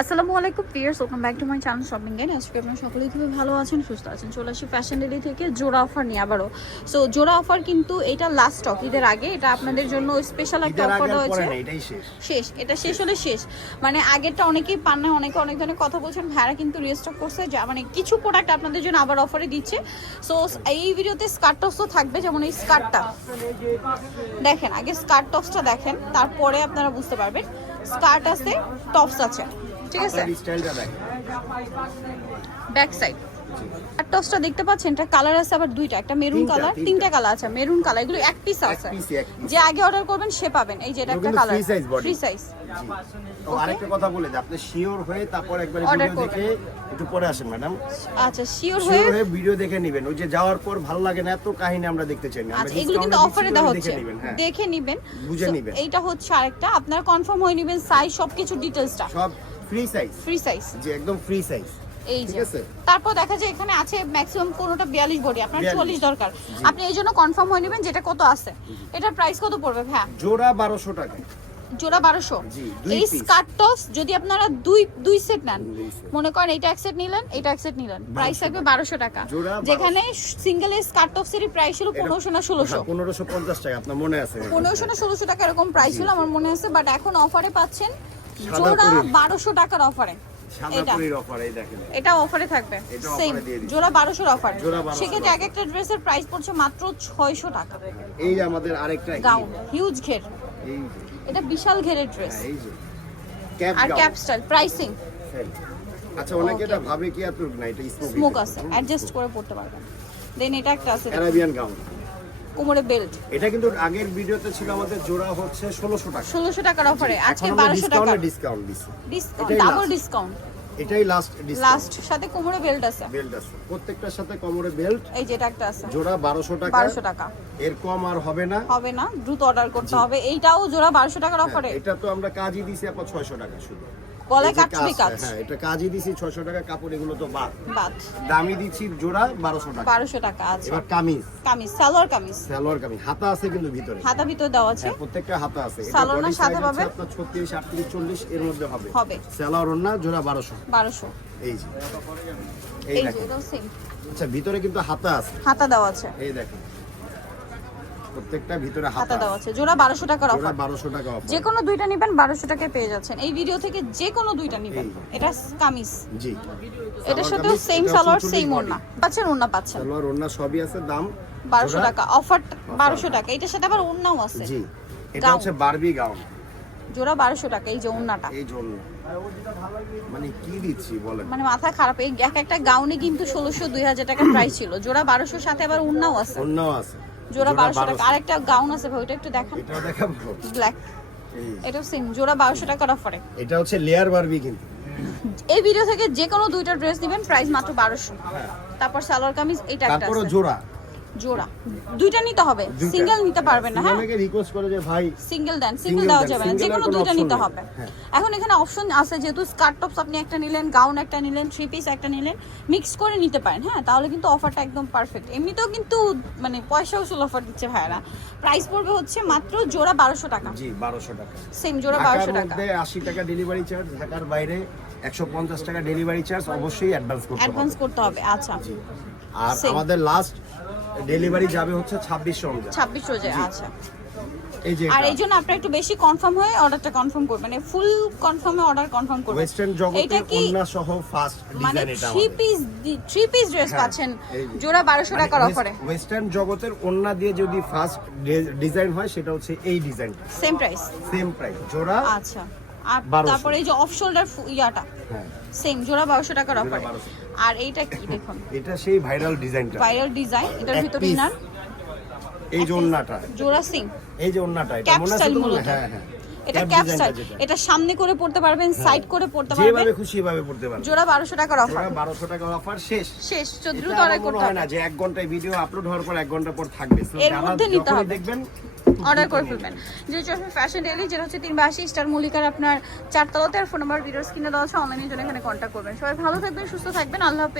আসসালামু আলাইকুম viewers, welcome back to my channel shopping guide. আজকে আপনারা সকলেই খুবই ভালো আছেন, সুস্থ আছেন। চলে আসি ফ্যাশন ডেলি থেকে জোড়া অফার নিয়ে আবারও। সো জোড়া অফার কিন্তু এটা লাস্ট স্টক, ঈদের আগে এটা আপনাদের জন্য স্পেশাল একটা অফার রয়েছে। শেষ, এটা শেষ হলে শেষ, মানে আগেরটা অনেকেই পান না, অনেক ধরনের কথা বলছেন। ভাইরা কিন্তু রিস্টক করছে, যা মানে কিছু প্রোডাক্ট আপনাদের জন্য আবার অফারে দিচ্ছে। সো এই ভিডিওতে স্কার্ট টপসও থাকবে, যেমন এই স্কার্টটা দেখেন, আগে স্কার্ট টপসটা দেখেন, তারপরে আপনারা বুঝতে পারবেন। স্কার্ট আছে, টপস আছে, ঠিক আছে। স্টাইলটা দেখেন, ব্যাক সাইড আর টপসটা দেখতে পাচ্ছেন, এটা কালার আছে আবার দুইটা, একটা মেরুন কালার, তিনটা কালার আছে। মেরুন কালার এগুলো এক পিস আছে, যে আগে অর্ডার করবেন সে পাবেন। এই যে এটা একটা কালার, ফ্রি সাইজ। তো আরেকটা কথা বলে যে আপনি শিওর হয়ে তারপর একবার ভিডিও দেখে একটু পরে আসেন ম্যাডাম। আচ্ছা, শিওর হয়ে ভিডিও দেখে নেবেন। ওই যে যাওয়ার পর ভালো লাগে না, এত কাহিনী আমরা দেখতে চাই না। আচ্ছা, এগুলো কিন্তু অফারে দেওয়া হচ্ছে, দেখে নেবেন, বুঝে নেবেন। এইটা হচ্ছে আরেকটা, আপনারা কনফার্ম হয়ে নেবেন সাইজ, সবকিছু ডিটেইলসটা সব ফ্রি সাইজ, ফ্রি সাইজ, যে একদম ফ্রি সাইজ। এই যে তারপর দেখা যায় এখানে আছে ম্যাক্সিমাম কোনটা 42 বডি, আপনার 44 দরকার, আপনি এই জন্য কনফার্ম হয়ে নেবেন যেটা কত আছে। এটার প্রাইস কত পড়বে ভাই? জোড়া 1200 টাকা, জোড়া 1200। এই স্কার্ট টপস যদি আপনারা দুই সেট নেন, মনে করেন এটা এক সেট নিলেন, এটা এক সেট নিলেন, প্রাইস থাকবে 1200 টাকা। যেখানে সিঙ্গেল স্কার্ট টপসের প্রাইস ছিল 1500 না 1600, 1550 টাকা, আপনার মনে আছে? 1500 না 1600 টাকা এরকম প্রাইস ছিল আমার মনে আছে। বাট এখন অফারে পাচ্ছেন জোড়া 1200 টাকার অফারে। এটা অফারে থাকবে, সেম জোড়া 1200 অফার। সেক্ষেত্রে এক একটা ড্রেসের প্রাইস পড়ছে মাত্র 600 টাকা। এই যে আমাদের আরেকটা গাউন, হিউজ ঘের, এটা বিশাল ঘেরের ড্রেস, আর ক্যাপ স্টাইল প্রাইসিং। আচ্ছা, অনেকে এটা ভাবে কি এত না, এটা স্মোক আছে, অ্যাডজাস্ট করে পড়তে পারবেন। দেন এটা একটা আছে আরাবিয়ান গাউন, কোমরে বেল্ট। এটা কিন্তু আগের ভিডিওতে ছিল আমাদের জোড়া হচ্ছে 1600 টাকা, 1600 টাকার অফারে আজকে 1200 টাকা ডিসকাউন্ট দিছি। ডিসকাউন্ট, ডাবল ডিসকাউন্ট, এটাই লাস্ট ডিসকাউন্ট। লাস্ট সাথে কোমরে বেল্ট আছে, বেল্ট আছে প্রত্যেকটার সাথে কোমরে বেল্ট। এই যে এটা একটা আছে জোড়া 1200 টাকা, 1200 টাকা, এর কম আর হবে না, হবে না, দ্রুত অর্ডার করতে হবে। এইটাও জোড়া 1200 টাকার অফারে। এটা তো আমরা কাজই দিছি আপা 600 টাকা শুধু, গলায় কাটছবি কাজ। হ্যাঁ, এটা কাজই দিছি 600 টাকা, কাপড় এগুলো তো বাদ, দামি দিছি জোড়া 1200 টাকা, 1200 টাকা আছে। এবার কামিজ, সালোয়ার কামিজ, হাতা আছে কিন্তু ভিতরে, হাতা ভিতর দেওয়া আছে, প্রত্যেকটা হাতা আছে। সালোয়ার না সাথে পাবে আপনার 36 38 40 এর মধ্যে হবে সালোয়ার ওন্না জোড়া 1200। এই যে এই দেখেন, আচ্ছা ভিতরে কিন্তু হাতা আছে, হাতা দেওয়া আছে, এই দেখেন প্রত্যেকটা ভিতরে হাতা দেওয়া আছে। জোড়া 1200 টাকার অফার, 1200 টাকা অফার। যে কোনো দুইটা নেবেন 1200 টাকায় পেয়ে যাচ্ছেন। এই ভিডিও থেকে যে কোনো দুইটা নেবেন। এটা কামিজ, জি, এটার সাথে সেম সালোয়ার সেম ওড়না পাচ্ছেন, ওড়না পাচ্ছেন, সালোয়ার ওড়না সবই আছে, দাম 1200 টাকা অফার, 1200 টাকা। এটার সাথে আবার ওড়নাও আছে, জি। এটা হচ্ছে বারবি গাউন, জোড়া 1200 টাকা। এই যে ওড়নাটা, এই জন্য মানে কি দিচ্ছি বলেন, মানে মাথা খারাপ। এই এক একটা গাউনে কিন্তু 1600 2000 টাকা প্রাইস ছিল, জোড়া 1200 সাথে আবার ওড়নাও আছে, ওড়নাও আছে, জোড়া 1200 টাকা। আরেকটা গাউন আছে ভাই, ওটা একটু দেখান, এটা দেখাবো, ব্ল্যাক, এটাও সেম জোড়া 1200 টাকার অফারে। এটা হচ্ছে লেয়ার বারবি কিন্তু। এই ভিডিও থেকে যে কোনো দুইটা ড্রেস নেবেন, প্রাইস মাত্র 1200। তারপর সালোয়ার কামিজ, এটা একটা তারপর আছে জোড়া দুইটা নিতে হবে, সিঙ্গেল নিতে পারবেন না। হ্যাঁ, অনেকে রিকোয়েস্ট করে যে ভাই সিঙ্গেল দেন, সিঙ্গেল দেওয়া যাবে না, যে কোনো দুইটা নিতে হবে। এখন এখানে অপশন আছে, যেহেতু স্কার্ট টপস আপনি একটা নিলেন, গাউন একটা নিলেন, থ্রি পিস একটা নিলেন, মিক্স করে নিতে পারেন। হ্যাঁ, তাহলে কিন্তু অফারটা একদম পারফেক্ট। এমনিতেও কিন্তু মানে পয়সা উসুল অফার দিচ্ছে ভাইরা। প্রাইস পড়বে হচ্ছে মাত্র জোড়া 1200 টাকা, জি 1200 টাকা, সেম জোড়া 1200 টাকা। 80 টাকা ডেলিভারি চার্জ, ঢাকার বাইরে 150 টাকা ডেলিভারি চার্জ, অবশ্যই অ্যাডভান্স করতে হবে। আচ্ছা, আর আমাদের লাস্ট ডেলিভারি যাবে হচ্ছে 26 রোজে। আচ্ছা, এই যে আর এই জন্য আপনারা একটু বেশি কনফার্ম হয়ে অর্ডারটা কনফার্ম করবেন, মানে ফুল কনফার্মে অর্ডার কনফার্ম করবেন। ওয়েস্টার্ন জগতের ওন্না সহ ফার্স্ট মানে ডিজাইন, এটা থ্রি পিস ড্রেস পাচ্ছেন জোড়া 1200 টাকার অফারে। ওয়েস্টার্ন জগতের ওন্না দিয়ে যদি ফার্স্ট ডিজাইন হয়, সেটা হচ্ছে এই ডিজাইনটা, সেম প্রাইস জোড়া। আচ্ছা, আর তারপরে এই যে অফ শোল্ডার ইয়াটা, সেম জোড়া 1200 টাকার অফারে। আর এইটা কি দেখুন, এটা সেই ভাইরাল ডিজাইন, এটার ভিতরে ইনার, এই যে ওন্নাটা জোড়া সিং, এই যে ওন্নাটা, এটা মনে আছে তো? হ্যাঁ, এটা ক্যাপ স্টাইল, এটা সামনে করে পড়তে পারবেন, সাইড করে পড়তে পারবেন, যেভাবে খুশি ভাবে পড়তে পারবেন। জোড়া 1200 টাকার অফার, জোড়া 1200 টাকার অফার শেষ। দ্রুত অর্ডার করতে হবে না যে 1 ঘন্টায় ভিডিও আপলোড হওয়ার পর 1 ঘন্টা পর থাকবে, এর মধ্যে নিতে হবে, দেখবেন অর্ডার করে ফেলবেন। যে চশমা ফ্যাশন ডেইলি, যেটা হচ্ছে 382 স্টার মল্লিকার আপনার 4 তলাতে, আর ফোন নাম্বার ভিডিও স্ক্রিনে দেওয়া আছে, অনলাইনের জন্য এখানে কন্ট্যাক্ট করবেন। সবাই ভালো থাকবেন, সুস্থ থাকবেন, আল্লাহ হাফেজ।